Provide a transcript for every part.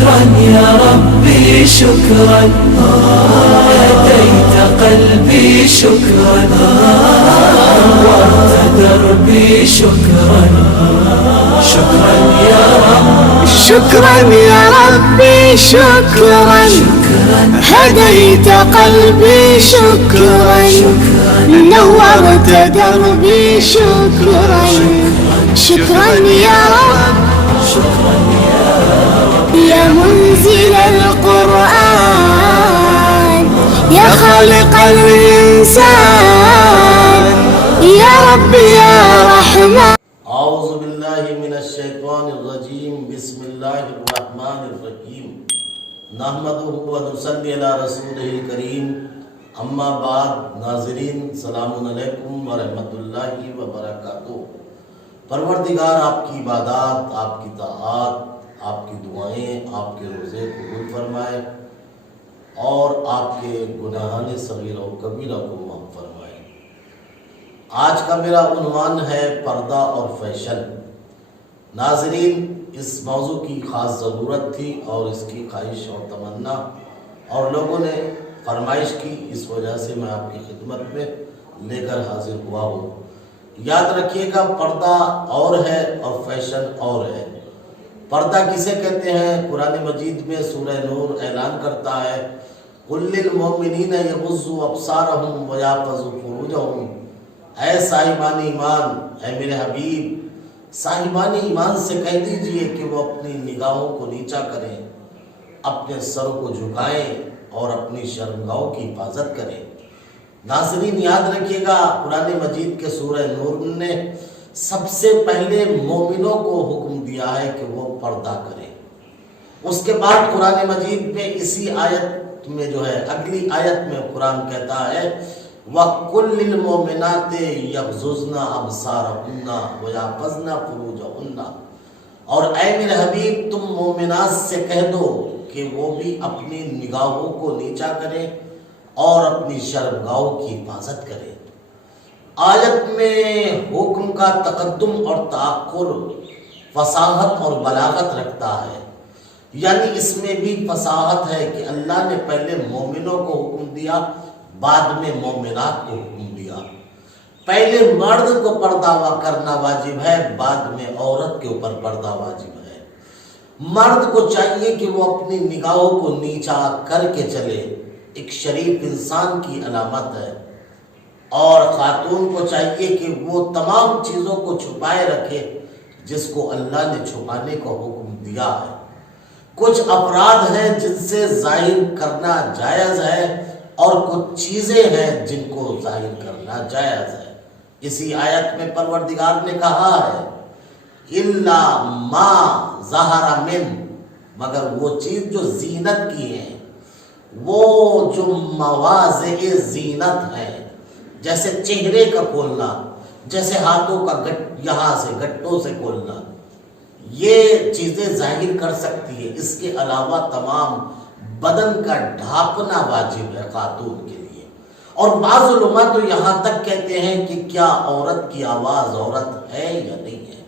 شكرا يا ربي شكرا هديت قلبي شكرا نورت دربي شكرا شكرا يا رب شكرا يا ربي شكرا هديت قلبي شكرا نورت دربي شكرا شكرا يا رب يا منزل القرآن يا خالق الإنسان يا رب يا رحمن. اعوذ باللہ من الشیطان الرجیم بسم اللہ الرحمن الرحیم نحمدہ ونصلی علی رسولہ الکریم اما بعد. ناظرین سلام علیکم ورحمۃ اللہ وبرکاتہ. پروردگار آپ کی عبادات، آپ کی طاعات، آپ کی دعائیں، آپ کے روزے قبول فرمائے اور آپ کے گناہان صغیرہ و کبیرہ کو معاف فرمائے. آج کا میرا عنوان ہے پردہ اور فیشن. ناظرین، اس موضوع کی خاص ضرورت تھی اور اس کی خواہش اور تمنا اور لوگوں نے فرمائش کی، اس وجہ سے میں آپ کی خدمت میں لے کر حاضر ہوا ہوں. یاد رکھیے گا، پردہ اور ہے اور فیشن اور ہے. پردہ کسے کہتے ہیں؟ قرآن مجید میں سورہ نور اعلان کرتا ہے قُلْ لِلْمُؤْمِنِينَ يَغُضُّوا أَبْصَارَهُمْ وَيَحْفَظُوا فُرُوجَهُمْ. اے صاحبان ایمان، اے میرے حبیب، صاحبان ایمان سے کہہ دیجئے کہ وہ اپنی نگاہوں کو نیچا کریں، اپنے سروں کو جھکائیں اور اپنی شرمگاہوں کی حفاظت کریں. ناظرین، یاد رکھیے گا، قرآن مجید کے سورہ نور نے سب سے پہلے مومنوں کو حکم دیا ہے کہ وہ پردہ کریں. اس کے بعد قرآن مجید میں اسی آیت میں جو ہے اگلی آیت میں قرآن کہتا ہے وَقُلْ لِلْمُؤْمِنَاتِ يَغْضُضْنَ أَبْصَارَهُنَّ وَيَحْفَظْنَ فُرُوجَهُنَّ. اور اے میرے حبیب، تم مومنات سے کہہ دو کہ وہ بھی اپنی نگاہوں کو نیچا کریں اور اپنی شرمگاہوں کی حفاظت کریں. آیت میں حکم کا تقدم اور تأخر فصاحت اور بلاغت رکھتا ہے. یعنی اس میں بھی فصاحت ہے کہ اللہ نے پہلے مومنوں کو حکم دیا، بعد میں مومنات کو حکم دیا. پہلے مرد کو پردہ کرنا واجب ہے، بعد میں عورت کے اوپر پردہ واجب ہے. مرد کو چاہیے کہ وہ اپنی نگاہوں کو نیچا کر کے چلے، ایک شریف انسان کی علامت ہے. اور خاتون کو چاہیے کہ وہ تمام چیزوں کو چھپائے رکھے جس کو اللہ نے چھپانے کا حکم دیا ہے. کچھ افراد ہیں جن سے ظاہر کرنا جائز ہے اور کچھ چیزیں ہیں جن کو ظاہر کرنا جائز ہے. اسی آیت میں پروردگار نے کہا ہے اِلَّا مَا ظَهَرَ مِن، مگر وہ چیز جو زینت کی ہیں، وہ جو مواضع زینت ہیں، جیسے چہرے کا کھولنا، جیسے ہاتھوں کا یہاں سے گٹوں سے کھولنا، یہ چیزیں ظاہر کر سکتی ہے. اس کے علاوہ تمام بدن کا ڈھانپنا واجب ہے خاتون کے لیے. اور بعض علماء تو یہاں تک کہتے ہیں کہ کیا عورت کی آواز عورت ہے یا نہیں ہے،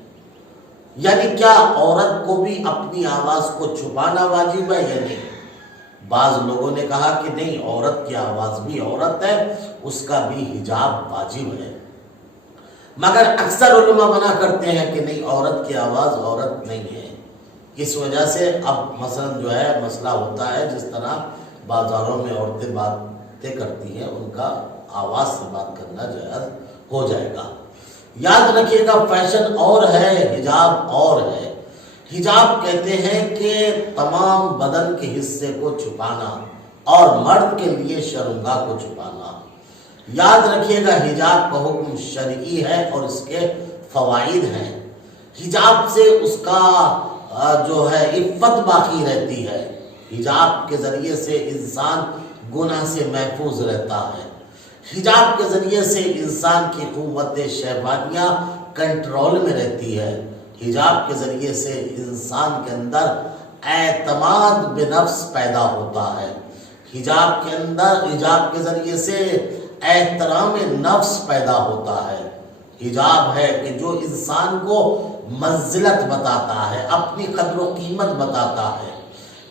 یعنی کیا عورت کو بھی اپنی آواز کو چھپانا واجب ہے یا نہیں. بعض لوگوں نے کہا کہ نہیں، عورت کی آواز بھی عورت ہے، اس کا بھی حجاب واجب ہے. مگر اکثر علماء منع کرتے ہیں کہ نہیں، عورت کی آواز عورت نہیں ہے. اس وجہ سے اب مثلا جو ہے مسئلہ ہوتا ہے، جس طرح بازاروں میں عورتیں باتیں کرتی ہیں، ان کا آواز سے بات کرنا جائز ہو جائے گا. یاد رکھیے گا، فیشن اور ہے، حجاب اور ہے. حجاب کہتے ہیں کہ تمام بدن کے حصے کو چھپانا اور مرد کے لیے شرمگاہ کو چھپانا. یاد رکھیے گا، حجاب کا حکم شرعی ہے اور اس کے فوائد ہیں. حجاب سے اس کا جو ہے عفت باقی رہتی ہے. حجاب کے ذریعے سے انسان گناہ سے محفوظ رہتا ہے. حجاب کے ذریعے سے انسان کی قوت شہوانیہ کنٹرول میں رہتی ہے. حجاب کے ذریعے سے انسان کے اندر اعتماد بنفس پیدا ہوتا ہے. حجاب کے ذریعے سے احترام نفس پیدا ہوتا ہے. حجاب ہے کہ جو انسان کو منزلت بتاتا ہے، اپنی قدر و قیمت بتاتا ہے.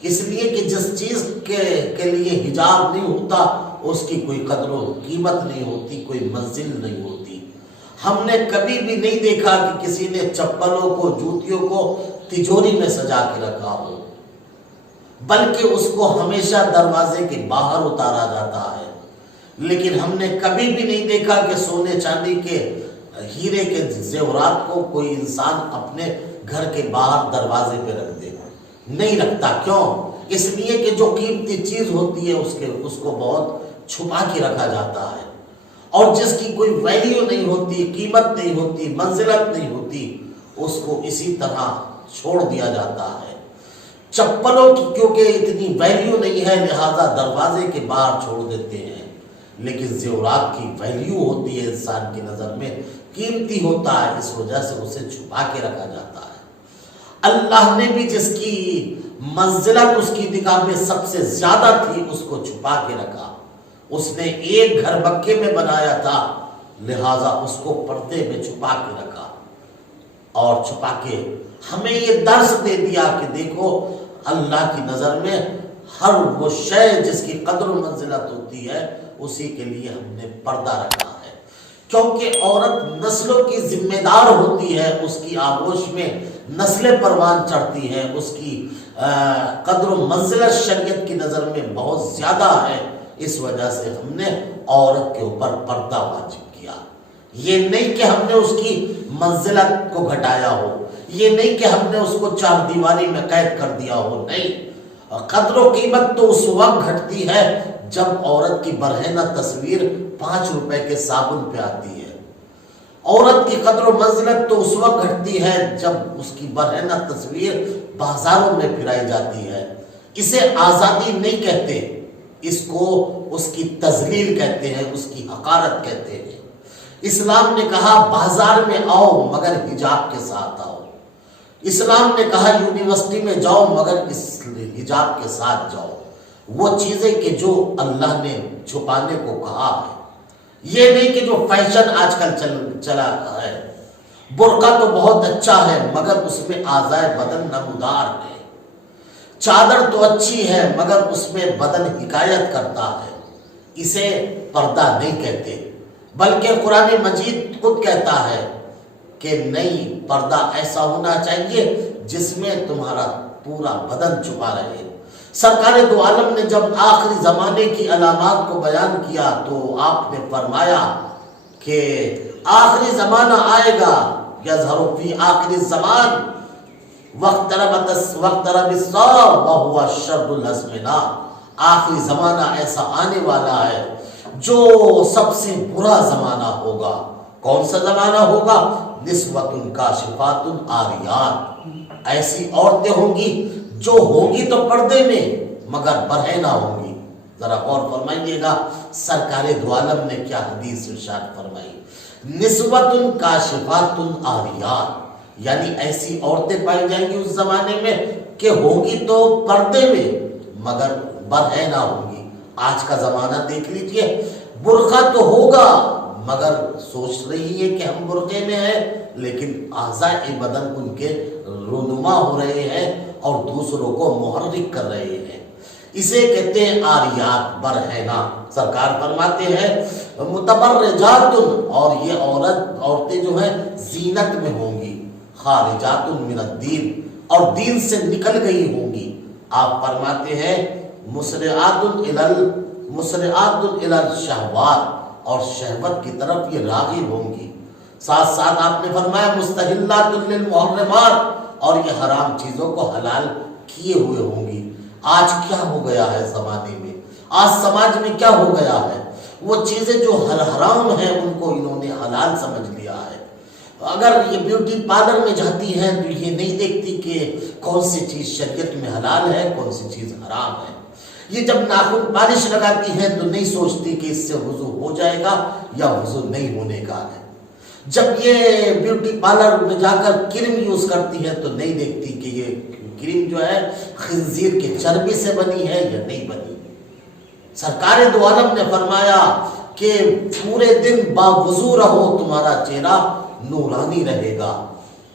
اس لیے کہ جس چیز کے لیے حجاب نہیں ہوتا اس کی کوئی قدر و قیمت نہیں ہوتی، کوئی منزل نہیں ہوتی۔ ہم نے کبھی بھی نہیں دیکھا کہ کسی نے چپلوں کو، جوتیوں کو تجوری میں سجا کے رکھا ہو، بلکہ اس کو ہمیشہ دروازے کے باہر اتارا جاتا ہے۔ لیکن ہم نے کبھی بھی نہیں دیکھا کہ سونے چاندی کے، ہیرے کے زیورات کو کوئی انسان اپنے گھر کے باہر دروازے پہ رکھ دے، نہیں رکھتا۔ کیوں؟ اس لیے کہ جو قیمتی چیز ہوتی ہے اس کو بہت چھپا کے رکھا جاتا ہے، اور جس کی کوئی ویلیو نہیں ہوتی، قیمت نہیں ہوتی، منزلت نہیں ہوتی، اس کو اسی طرح چھوڑ دیا جاتا ہے۔ چپلوں کی کیونکہ اتنی ویلیو نہیں ہے لہذا دروازے کے باہر چھوڑ دیتے ہیں، لیکن زیورات کی ویلیو ہوتی ہے، انسان کی نظر میں قیمتی ہوتا ہے، اس وجہ سے اسے چھپا کے رکھا جاتا ہے۔ اللہ نے بھی جس کی منزلت اس کی نگاہ میں سب سے زیادہ تھی اس کو چھپا کے رکھا۔ اس نے ایک گھر مکے میں بنایا تھا، لہذا اس کو پردے میں چھپا کے رکھا، اور چھپا کے ہمیں یہ درس دے دیا کہ دیکھو اللہ کی نظر میں ہر وہ شے جس کی قدر و منزلت ہوتی ہے اسی کے لیے ہم نے پردہ رکھا ہے، کیونکہ عورت نسلوں کی ذمہ دار ہوتی ہے، اس کی آغوش میں نسل پروان چڑھتی ہے، اس کی قدر و منزلت شریعت کی نظر میں بہت زیادہ ہے، اس وجہ سے ہم نے عورت کے اوپر پردہ واجب کیا۔ یہ نہیں کہ ہم نے اس کی منزلت کو گھٹایا ہو، یہ نہیں کہ ہم نے اس کو چار دیواری میں قید کر دیا ہو، نہیں۔ قدر و قیمت تو اس وقت گھٹتی ہے جب عورت کی برہنہ تصویر 5 روپے کے صابن پہ آتی ہے۔ عورت کی قدر و منزلت تو اس وقت گھٹتی ہے جب اس کی برہنہ تصویر بازاروں میں پھرائی جاتی ہے۔ اسے آزادی نہیں کہتے، اس کو اس کی تذلیل کہتے ہیں، اس کی حقارت کہتے ہیں۔ اسلام نے کہا بازار میں آؤ مگر حجاب کے ساتھ آؤ، اسلام نے کہا یونیورسٹی میں جاؤ مگر اس حجاب کے ساتھ جاؤ، وہ چیزیں کہ جو اللہ نے چھپانے کو کہا ہے، یہ نہیں کہ جو فیشن آج کل چلا ہے۔ برقع تو بہت اچھا ہے مگر اس میں اعضائے بدن نمودار ہے، چادر تو اچھی ہے مگر اس میں بدن حکایت کرتا ہے، اسے پردہ نہیں کہتے، بلکہ قرآن مجید خود کہتا ہے کہ نہیں، پردہ ایسا ہونا چاہیے جس میں تمہارا پورا بدن چھپا رہے۔ سرکار دو عالم نے جب آخری زمانے کی علامات کو بیان کیا تو آپ نے فرمایا کہ آخری زمانہ آئے گا، یظہر فی آخری الزمان واقترب الساعہ وہو اشد الازمنہ، آخری زمانہ ایسا آنے والا ہے جو سب سے برا زمانہ ہوگا۔ کون سا زمانہ ہوگا؟ نسوۃ کاشفات عاریات، ایسی عورتیں ہوں گی جو ہوں گی تو پردے میں مگر برہنہ ہوں گی۔ ذرا غور فرمائیے گا سرکار دو عالم نے کیا حدیث ارشاد فرمائی، نسوۃ کاشفات عاریات، یعنی ایسی عورتیں پائی جائیں گی اس زمانے میں کہ ہوں گی تو پردے میں مگر برہنہ ہوں گی۔ آج کا زمانہ دیکھ لیجئے، برقع تو ہوگا مگر سوچ رہی ہے کہ ہم برقعے میں ہیں، لیکن اعضائے بدن ان کے رونما ہو رہے ہیں اور دوسروں کو محرک کر رہے ہیں، اسے کہتے ہیں عاریات، برہنہ۔ سرکار فرماتے ہیں متبرجات، اور یہ عورتیں جو ہیں زینت میں ہوں گی، خارجات من الدین، اور دین سے نکل گئی ہوں گی۔ آپ فرماتے ہیں مسرعات الی الشہوات، اور شہوت کی طرف یہ راغب ہوں گی۔ ساتھ ساتھ آپ نے فرمایا مستحلات للمحرمات، اور یہ حرام چیزوں کو حلال کیے ہوئے ہوں گی۔ آج کیا ہو گیا ہے زمانے میں، آج سماج میں کیا ہو گیا ہے، وہ چیزیں جو حرام ہیں ان کو انہوں نے حلال سمجھ لیا ہے۔ اگر یہ بیوٹی پارلر میں جاتی ہیں تو یہ نہیں دیکھتی کہ کون سی چیز شریعت میں حلال ہے، کون سی چیز حرام ہے۔ یہ جب ناخن پالش لگاتی ہیں تو نہیں سوچتی کہ اس سے وضو ہو جائے گا یا وضو نہیں ہونے کا ہے۔ جب یہ بیوٹی پارلر میں جا کر کریم یوز کرتی ہے تو نہیں دیکھتی کہ یہ کریم جو ہے خنزیر کے چربی سے بنی ہے یا نہیں بنی۔ سرکار دو عالم نے فرمایا کہ پورے دن باوضو رہو، تمہارا چہرہ نورانی رہے گا۔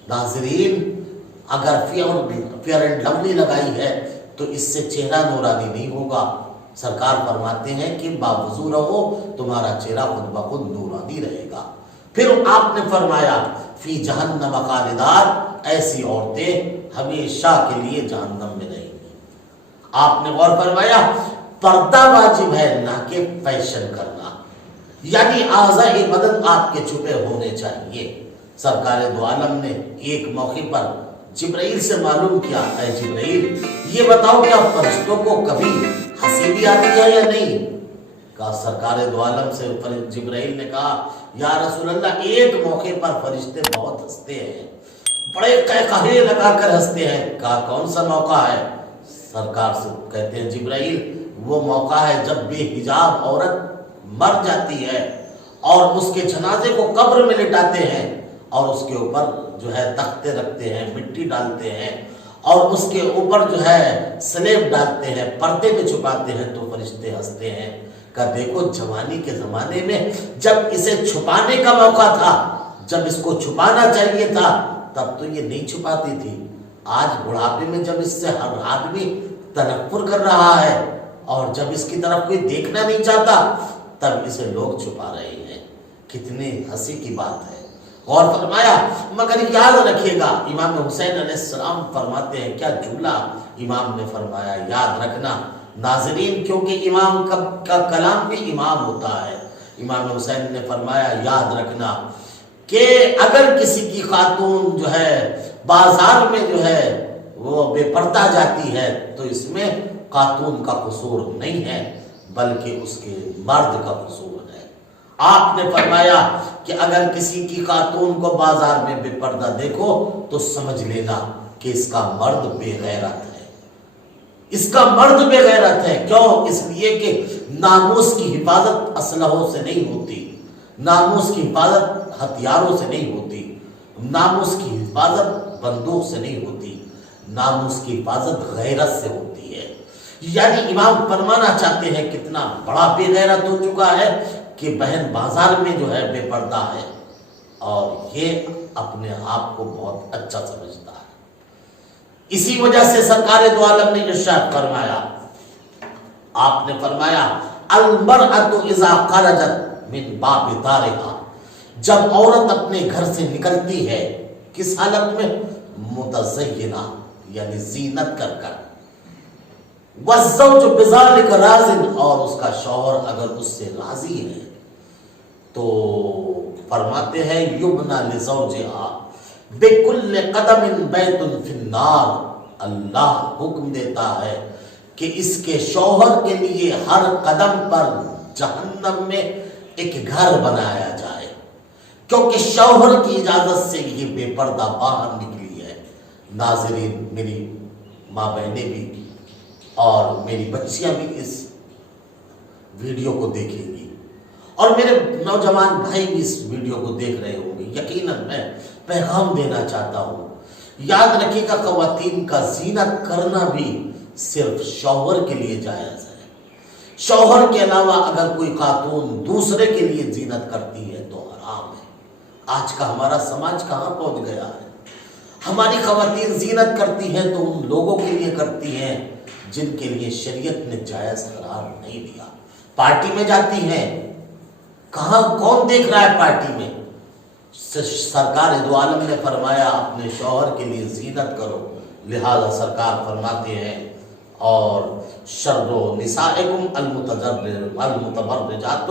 ناظرین، اگر فیئر اینڈ لولی لگائی ہے تو اس سے چہرہ نورانی نہیں ہوگا۔ سرکار فرماتے ہیں کہ باوضو رہو، تمہارا چہرہ خود بخود نورانی رہے گا۔ پھر آپ نے فرمایا فی جہنم خالدات، ایسی عورتیں ہمیشہ کے لیے جہنم میں رہیں گی۔ آپ نے غور فرمایا پردہ واجب ہے، نہ کہ فیشن کرنا، یعنی اعضاء بدن آپ کے چھپے ہونے چاہیے۔ سرکار دو عالم نے ایک موقع پر جبرائیل سے معلوم کیا، اے جبرائیل یہ بتاؤ کیا فرشتوں کو کبھی ہنسی بھی آتی ہے یا نہیں؟ کہا سرکار دو عالم سے جبرائیل نے کہا یا رسول اللہ ایک موقع پر فرشتے بہت ہنستے ہیں، بڑے قہقہے لگا کر ہنستے ہیں۔ کہا کون سا موقع ہے؟ سرکار سے کہتے ہیں جبرائیل وہ موقع ہے جب بے حجاب عورت مر جاتی ہے اور اس کے جنازے کو قبر میں لٹاتے ہیں اور اس کے اوپر جو ہے تختے رکھتے ہیں، مٹی ڈالتے ہیں اور اس کے اوپر جو ہے سلیب ڈالتے ہیں، پردے میں چھپاتے ہیں، تو فرشتے ہنستے ہیں۔ کہ دیکھو جوانی کے زمانے میں جب اسے چھپانے کا موقع تھا، جب اس کو چھپانا چاہیے تھا، تب تو یہ نہیں چھپاتی تھی۔ آج بڑھاپے میں جب اس سے ہر آدمی تنفر کر رہا ہے اور جب اس کی طرف کوئی دیکھنا نہیں چاہتا، تب اسے لوگ چھپا رہے ہیں۔ کتنی ہنسی کی بات ہے۔ اور فرمایا مگر یاد رکھیے گا، امام حسین علیہ السلام فرماتے ہیں، کیا جھولا امام نے فرمایا، یاد رکھنا ناظرین، کیونکہ امام کا کلام بھی امام ہوتا ہے۔ امام حسین نے فرمایا یاد رکھنا کہ اگر کسی کی خاتون جو ہے بازار میں جو ہے وہ بے پردہ جاتی ہے تو اس میں خاتون کا قصور نہیں ہے بلکہ اس کے مرد کا قصور ہے۔ آپ نے فرمایا کہ اگر کسی کی خاتون کو بازار میں بے پردہ دیکھو تو سمجھ لینا کہ اس کا مرد بے غیرت ہے، اس کا مرد بے غیرت ہے۔ کیوں؟ اس لیے کہ ناموس کی حفاظت اسلحوں سے نہیں ہوتی، ناموس کی حفاظت ہتھیاروں سے نہیں ہوتی، ناموس کی حفاظت بندوق سے نہیں ہوتی، ناموس کی حفاظت غیرت سے ہوتی ہے۔ یعنی امام فرمانا چاہتے ہیں کتنا بڑا بے غیرت ہو چکا ہے کہ بہن بازار میں جو ہے بے پردہ ہے اور یہ اپنے آپ کو بہت اچھا سمجھتا ہے۔ اسی وجہ سے سرکار دو عالم نے ارشاد فرمایا، آپ نے فرمایا المرأۃ اذا خرجت من باب دارها، جب عورت اپنے گھر سے نکلتی ہے کس حالت میں؟ متزینہ، یعنی زینت کر کر، والزوج بذلک راض، اور اس کا شوہر اگر اس سے راضی ہے تو فرماتے ہیں یبنى لزوجها بکل قدم بیت فی النار، اللہ حکم دیتا ہے کہ اس کے شوہر کے لیے ہر قدم پر جہنم میں ایک گھر بنایا جائے، کیونکہ شوہر کی اجازت سے یہ بے پردہ باہر نکلی ہے۔ ناظرین، میری ماں بہنیں بھی اور میری بچیاں بھی اس ویڈیو کو دیکھیں گی اور میرے نوجوان بھائی بھی اس ویڈیو کو دیکھ رہے ہوں گے۔ یقیناً میں پیغام دینا چاہتا ہوں، یاد رکھیے گا خواتین کا زینت کرنا بھی صرف شوہر کے لیے جائز ہے۔ شوہر کے علاوہ اگر کوئی خاتون دوسرے کے لیے زینت کرتی ہے تو حرام ہے۔ آج کا ہمارا سماج کہاں پہنچ گیا ہے؟ ہماری خواتین زینت کرتی ہیں تو ان لوگوں کے لیے کرتی ہیں جن کے لیے شریعت نے جائز قرار نہیں دیا۔ پارٹی میں جاتی ہیں، کہاں کون دیکھ رہا ہے پارٹی میں؟ سرکار دو عالم نے فرمایا اپنے شوہر کے لیے زینت کرو، لہذا سرکار فرماتے ہیں اور شر نسائکم المتبرجات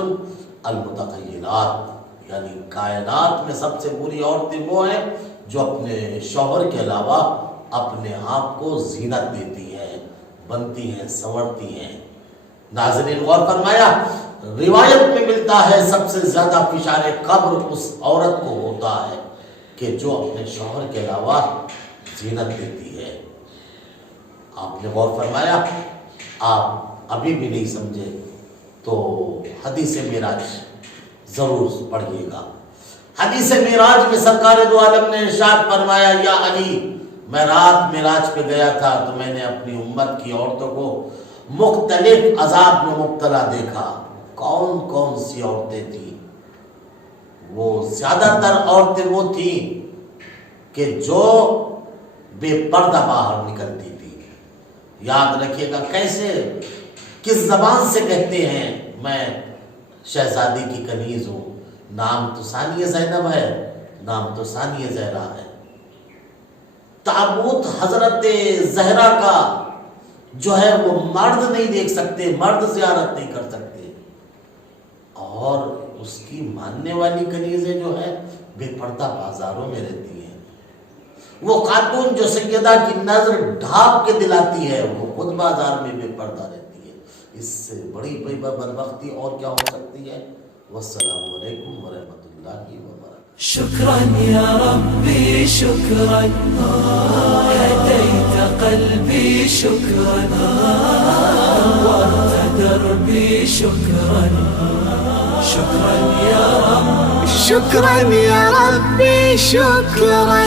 المتخیلات، یعنی کائنات میں سب سے بری عورتیں وہ ہیں جو اپنے شوہر کے علاوہ اپنے آپ کو زینت دیتی ہیں، بنتی ہیں، سنورتی ہیں۔ ناظرین غور فرمایا، روایت میں ملتا ہے سب سے زیادہ فشار قبر اس عورت کو ہوتا ہے کہ جو اپنے شوہر کے علاوہ زینت دیتی ہے۔ آپ نے غور فرمایا، آپ ابھی بھی نہیں سمجھے تو حدیث معراج ضرور پڑھیے گا۔ حدیث معراج میں سرکار دو عالم نے ارشاد فرمایا، یا علی میں رات معراج پہ گیا تھا تو میں نے اپنی امت کی عورتوں کو مختلف عذاب میں مبتلا دیکھا۔ کون کون سی عورتیں تھیں؟ وہ زیادہ تر عورتیں وہ تھیں کہ جو بے پردہ باہر نکلتی تھی، یاد رکھیے گا کیسے کس زبان سے کہتے ہیں میں شہزادی کی کنیز ہوں. نام تو ثانیہ زینب ہے، نام تو ثانیہ زہرا ہے. تابوت حضرت زہرا کا جو ہے وہ مرد نہیں دیکھ سکتے، مرد زیارت نہیں کر سکتے، اور اس کی ماننے والی کنیزیں جو ہے بے پردہ بازاروں میں رہتی ہیں. وہ خاتون جو سیدہ کی نظر ڈھانپ کے دلاتی ہے وہ خود بازار میں بے پردہ رہتی ہے. اس سے بڑی بدبختی اور کیا ہو سکتی ہے؟ والسلام علیکم ورحمۃ اللہ وبرکاتہ. شكرا يا ربي شكرا هديت قلبي شكرا نورت دربي شكرا شكرا يا رب شكرا يا ربي شكرا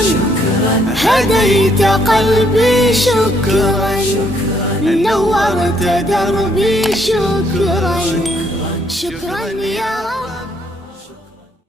هديت قلبي شكرا نورت دربي شكرا شكرا يا رب.